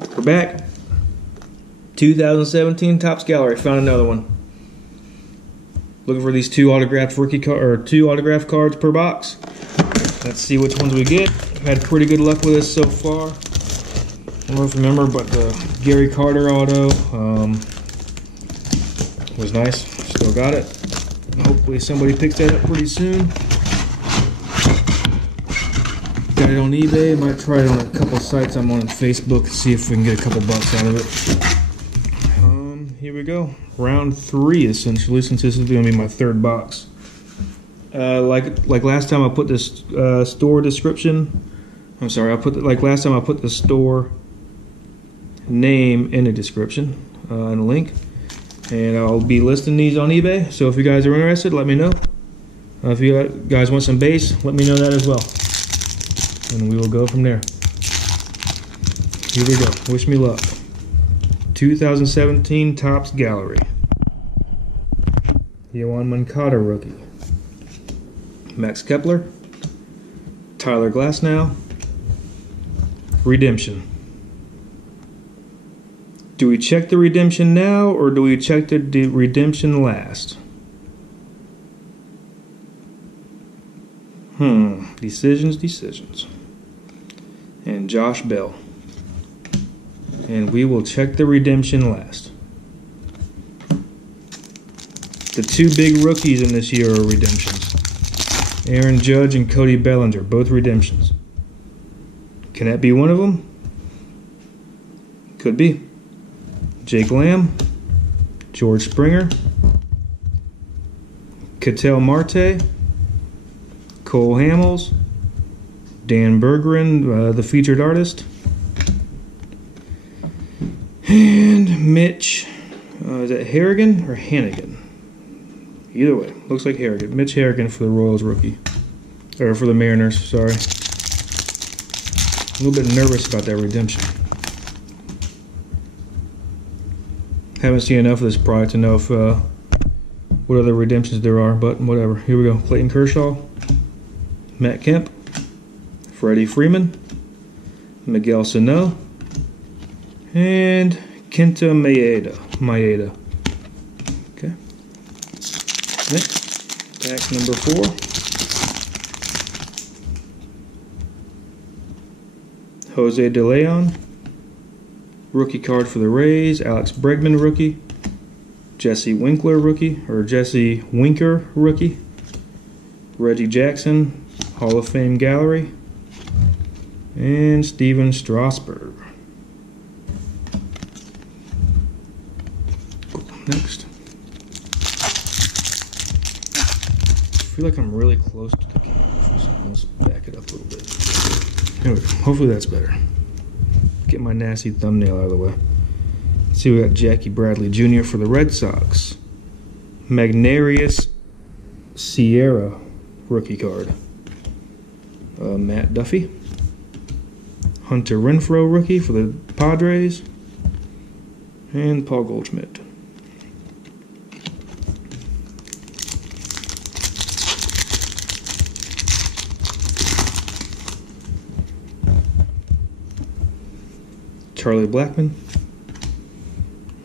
We're back. 2017 Topps Gallery. Found another one. Looking for these two autographed two autographed cards per box. Let's see which ones we get. I've had pretty good luck with this so far. I don't know if you remember, but the Gary Carter auto was nice. Still got it. Hopefully somebody picks that up pretty soon. Got it on eBay. Might try it on a couple sites I'm on Facebook. See if we can get a couple bucks out of it. Here we go. Round 3 essentially, since this is going to be my third box. Like last time I put this store description. I'm sorry. Like last time I put the store name in the description and a link. And I'll be listing these on eBay. So if you guys are interested, let me know. If you guys want some base, let me know that as well. And we will go from there. Here we go. Wish me luck. 2017 Topps Gallery. Yoan Moncada rookie. Max Kepler. Tyler Glasnow. Redemption. Do we check the redemption now, or do we check the redemption last? Decisions. And Josh Bell. And we will check the redemption last. The two big rookies in this year are redemptions. Aaron Judge and Cody Bellinger, both redemptions. Can that be one of them? Could be. Jake Lamb, George Springer, Ketel Marte, Cole Hamels, Dan Bergeron, the featured artist, and Mitch, is that Harrigan or Hannigan? Either way, looks like Harrigan. Mitch Harrigan for the Royals rookie. Or for the Mariners, sorry. A little bit nervous about that redemption. Haven't seen enough of this product to know if, what other redemptions there are, but whatever. Here we go. Clayton Kershaw, Matt Kemp, Freddie Freeman, Miguel Sano, and Kenta Maeda. Okay. Next, pack number 4. Jose De Leon. Rookie card for the Rays, Alex Bregman rookie, Jesse Winker rookie, Reggie Jackson, Hall of Fame Gallery, and Steven Strasburg. Cool. Next. I feel like I'm really close to the camera, so let's back it up a little bit. There we go. Hopefully that's better. Get my nasty thumbnail out of the way. Let's see, we got Jackie Bradley Jr. for the Red Sox. Magnarius Sierra rookie card. Matt Duffy. Hunter Renfroe rookie for the Padres. And Paul Goldschmidt. Charlie Blackmon.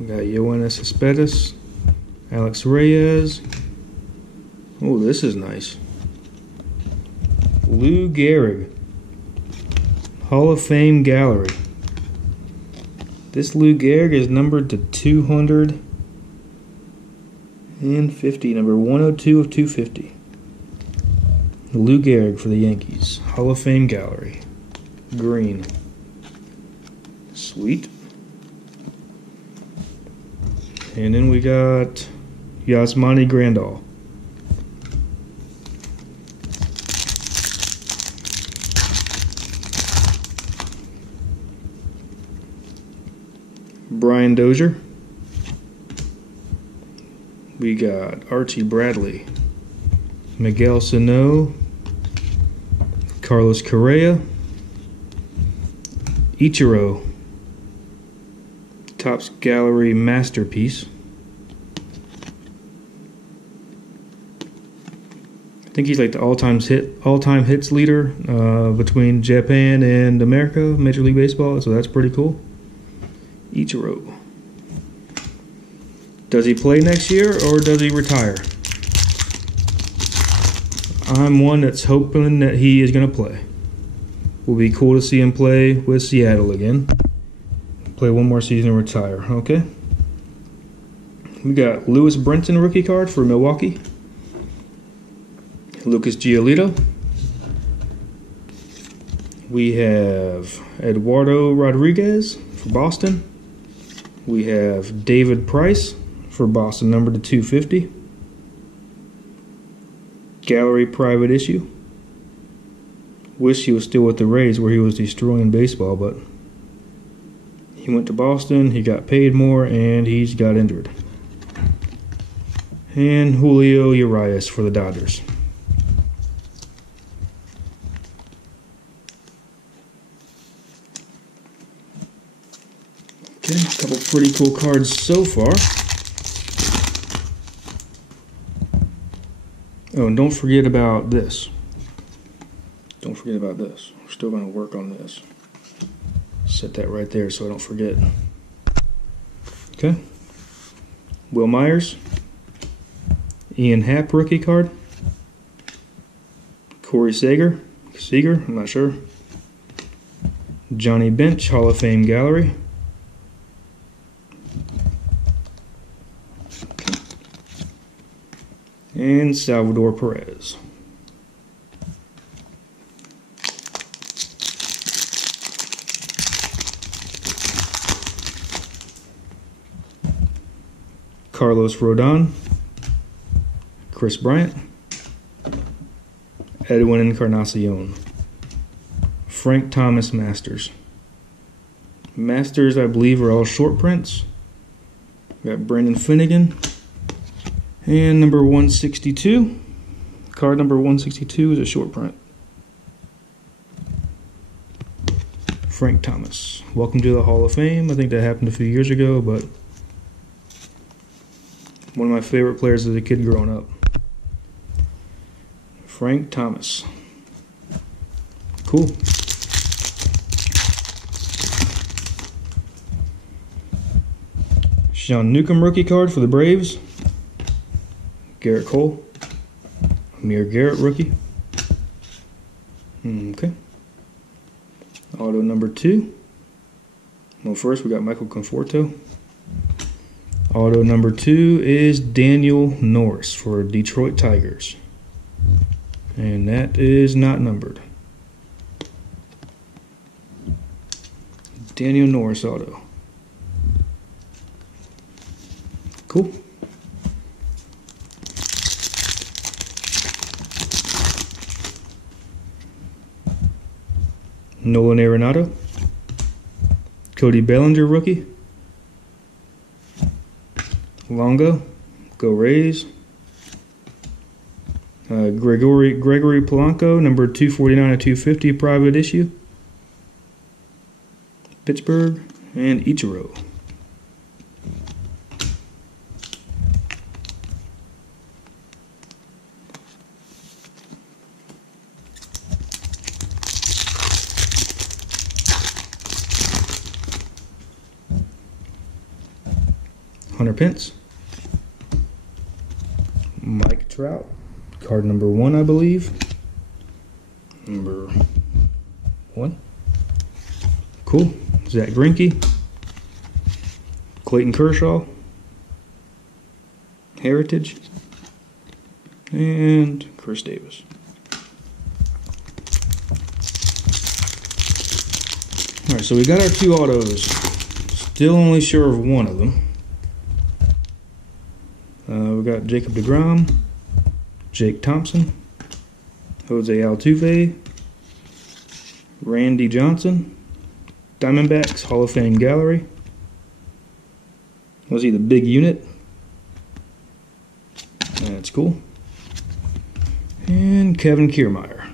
We got Yoenis Cespedes, Alex Reyes. Oh, this is nice. Lou Gehrig, Hall of Fame Gallery. This Lou Gehrig is numbered to 250, number 102 of 250. Lou Gehrig for the Yankees, Hall of Fame Gallery. Green. Sweet. And then we got Yasmani Grandal. Brian Dozier. We got Archie Bradley, Miguel Sano, Carlos Correa, Ichiro, Topps Gallery Masterpiece. I think he's like the all-time hits leader between Japan and America, Major League Baseball, so that's pretty cool. Ichiro. Does he play next year or does he retire? I'm one that's hoping that he is going to play. Will be cool to see him play with Seattle again. Play one more season and retire. Okay. We got Lewis Brinson rookie card for Milwaukee. Lucas Giolito. We have Eduardo Rodriguez for Boston. We have David Price for Boston, numbered to 250. Gallery private issue. Wish he was still with the Rays where he was destroying baseball, but he went to Boston, he got paid more, and he's got injured. And Julio Urias for the Dodgers. Okay, a couple pretty cool cards so far. Oh, and don't forget about this. Don't forget about this. We're still going to work on this. Set that right there so I don't forget. Okay. Will Myers. Ian Happ rookie card. Corey Seager, I'm not sure. Johnny Bench, Hall of Fame gallery. Okay. And Salvador Perez. Carlos Rodon. Chris Bryant. Edwin Encarnacion. Frank Thomas Masters. Masters, I believe, are all short prints. We got Brandon Finnegan. And number 162. Card number 162 is a short print. Frank Thomas. Welcome to the Hall of Fame. I think that happened a few years ago, but one of my favorite players as a kid growing up. Frank Thomas. Cool. Sean Newcomb rookie card for the Braves. Garrett Cole. Amir Garrett rookie. Okay. Auto number 2. Well, first we got Michael Conforto. Auto number 2 is Daniel Norris for Detroit Tigers. And that is not numbered. Daniel Norris auto. Cool. Nolan Arenado. Cody Bellinger rookie. Longo. Go Rays. Gregory Polanco, number 249 of 250, private issue. Pittsburgh. And Ichiro. Hunter Pence. Mike Trout. Card number 1, I believe. Number 1. Cool. Zach Greinke. Clayton Kershaw. Heritage. And Chris Davis. Alright, so we got our 2 autos. Still only sure of one of them. We got Jacob deGrom. Jake Thompson, Jose Altuve, Randy Johnson, Diamondbacks Hall of Fame gallery. Was he the big unit? That's cool. And Kevin Kiermaier.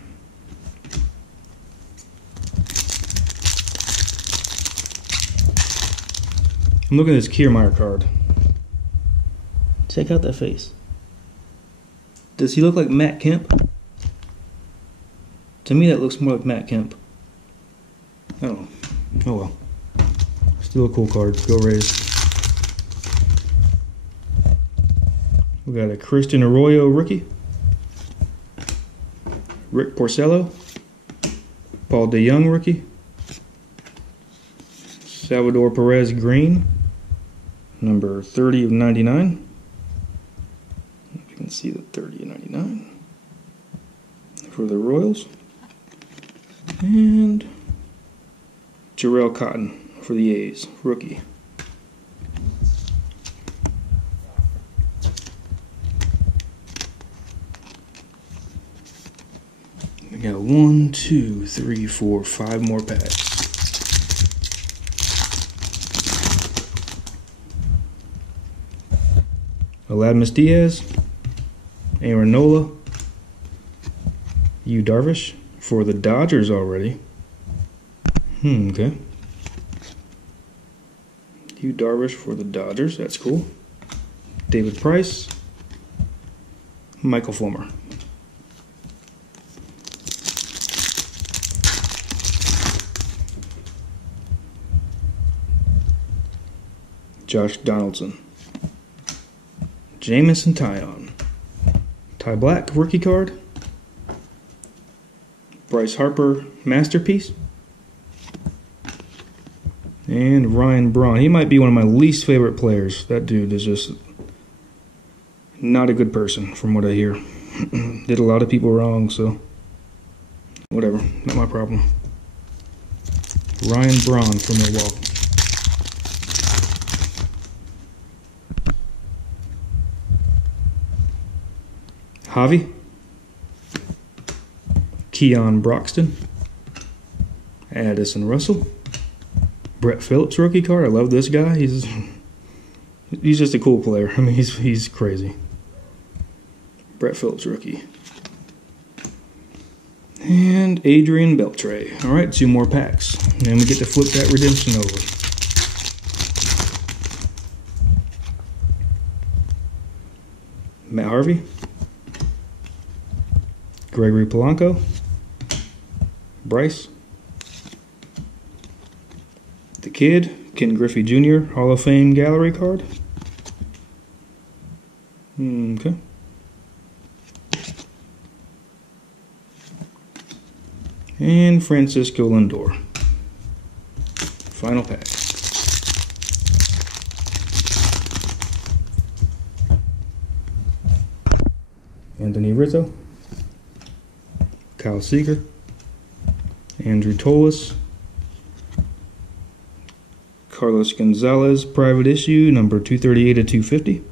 I'm looking at this Kiermaier card. Check out that face. Does he look like Matt Kemp? To me, that looks more like Matt Kemp. I don't know. Oh well. Still a cool card. Go Rays. We got a Christian Arroyo rookie. Rick Porcello. Paul DeJong rookie. Salvador Perez green. Number 30 of 99. If you can see the 30 of 99. For the Royals. And Jarrell Cotton for the A's, rookie. We got 1, 2, 3, 4, 5 more packs. Aladmus Diaz, Aaron Nola, Yu Darvish for the Dodgers already. Okay. Yu Darvish for the Dodgers, that's cool. David Price, Michael Fulmer. Josh Donaldson. Jamison Tyon. Ty Black, rookie card. Bryce Harper, masterpiece. And Ryan Braun. He might be one of my least favorite players. That dude is just not a good person, from what I hear. Did a lot of people wrong, so whatever. Not my problem. Ryan Braun from Milwaukee. Javi. Keon Broxton. Addison Russell. Brett Phillips rookie card. I love this guy. He's just a cool player. I mean, he's crazy. Brett Phillips rookie. And Adrian Beltre. All right, 2 more packs. And we get to flip that redemption over. Matt Harvey. Gregory Polanco. Bryce. The Kid, Ken Griffey Jr., Hall of Fame gallery card. Okay. And Francisco Lindor. Final pack. Anthony Rizzo. Kyle Seager. Andrew Tolis. Carlos Gonzalez, private issue, number 238 of 250.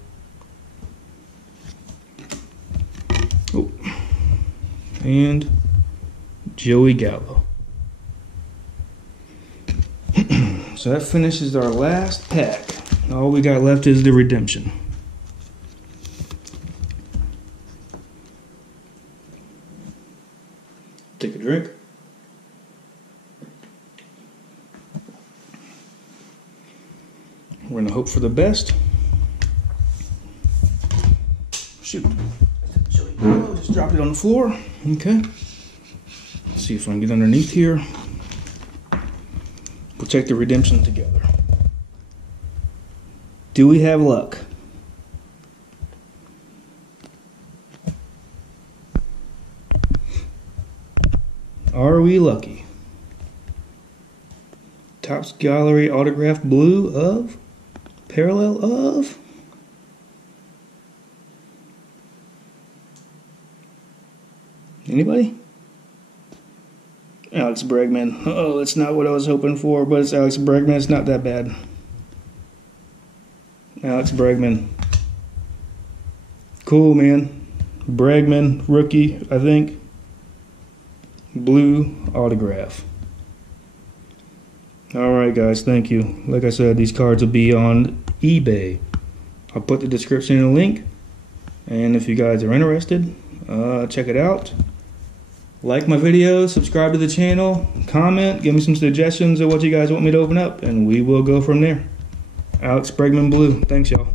Oh. And Joey Gallo. So that finishes our last pack. All we got left is the redemption. Take a drink. We're going to hope for the best. Shoot. Oh, just dropped it on the floor. Okay. Let's see if I can get underneath here. We'll check the redemption together. Do we have luck? Are we lucky? Topps Gallery autographed blue of... Parallel of anybody? Alex Bregman. Oh, that's not what I was hoping for, but it's Alex Bregman. It's not that bad. Alex Bregman. Cool, man. Bregman, rookie, I think. Blue autograph. Alright guys, thank you. Like I said, these cards will be on eBay. I'll put the description in a link. And if you guys are interested, check it out. Like my videos, subscribe to the channel, comment, give me some suggestions of what you guys want me to open up, and we will go from there. Alex Bregman Blue. Thanks, y'all.